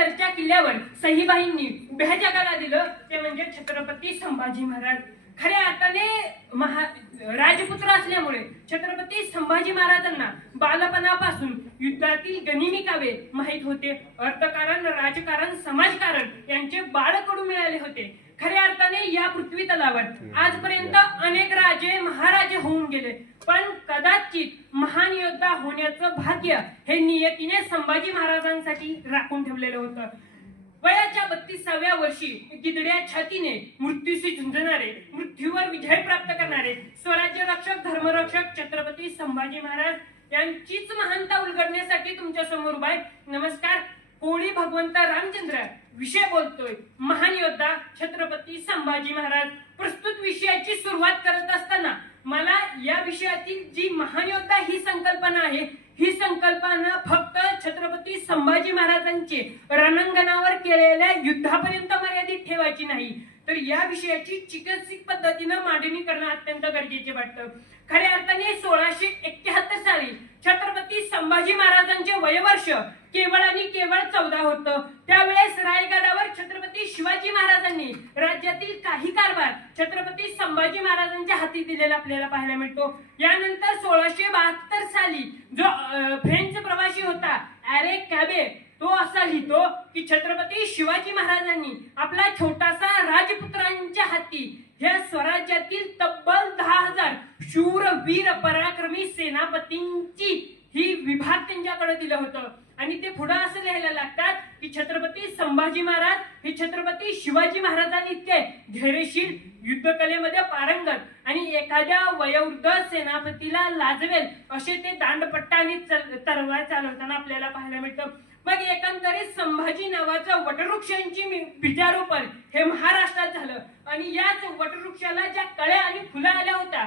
उत्तरच्या किल्ल्यावर सईबाईंनी उभ्या जगाला दिलं ते म्हणजे छत्रपती संभाजी महाराज. खऱ्या अर्थाने राजपुत्र असल्यामुळे छत्रपती संभाजी महाराजांना बालपणापासून युद्धातील गनिमी कावे माहीत होते. अर्थकारण, राजकारण, समाजकारण यांचे बाळकडू मिळाले होते. खऱ्या अर्थाने या पृथ्वी तलावर आजपर्यंत अनेक राजे महाराजे होऊन गेले, पण कदाचित महान योद्धा होण्याचं भाग्य हे नियतीने संभाजी महाराजांसाठी राखून ठेवलेलं होतं. वयाच्या 32व्या वर्षी गिदड्या छातीने मृत्यूशी झुंजणारे, मृत्यूवर विजय प्राप्त करणारे स्वराज्य रक्षक, धर्मरक्षक छत्रपती संभाजी महाराज यांचीच महानता उलगडण्यासाठी तुमच्या समोर उभा आहे. नमस्कार. होळी भगवंत रामचंद्र विषय बोलतोय. महान योद्धा छत्रपती संभाजी महाराज. प्रस्तुत विषयाची सुरुवात करत असताना मला या विषयातील जी महान योद्धा ही संकल्पना आहे, ही संकल्पना फक्त छत्रपती संभाजी महाराजांचे रणांगणावर केलेल्या युद्धापर्यंत मर्यादित ठेवायची नाही, तर या विषयाची चिकित्सिक पद्धतीनं मांडणी करणं अत्यंत गरजेचे वाटतं. खऱ्या अर्थाने 1671 साली छत्रपती संभाजी महाराजांचे वयवर्ष केवळ आणि केवळ 14 होतं. त्यावेळेस रायगडावर छत्रपती शिवाजी महाराजांनी राज्यातील काही कारभार छत्रपती संभाजी महाराजांच्या हाती दिलेला आपल्याला पाहायला मिळतो. यानंतर 1672 साली जो फ्रेंच प्रवासी होता अरे कॅबे, तो असा लिहितो की छत्रपती शिवाजी महाराजांनी आपला छोटासा राजपुत्रांच्या हाती ह्या स्वराज्यातील तब्बल 10,000 शूर, वीर, पराक्रमी सेनापतींची ही विभाग त्यांच्याकडे दिलं होतं. आणि ते पुढे असं लिहायला लागतात की छत्रपती संभाजी महाराज हे छत्रपती शिवाजी महाराजांइतके धैर्यशील, युद्धकलेमध्ये पारंगत आणि एखाद्या वयोवृद्ध सेनापतीला लाजवेल असे ते दांडपट्टा आणि तलवार चालवताना आपल्याला पाहायला मिळतं. मग एकंदरीत संभाजी नावाचं वटवृक्षांची बीजारोपण हे महाराष्ट्रात झालं आणि याच वटवृक्षाला ज्या कळ्या आणि फुलं आल्या होत्या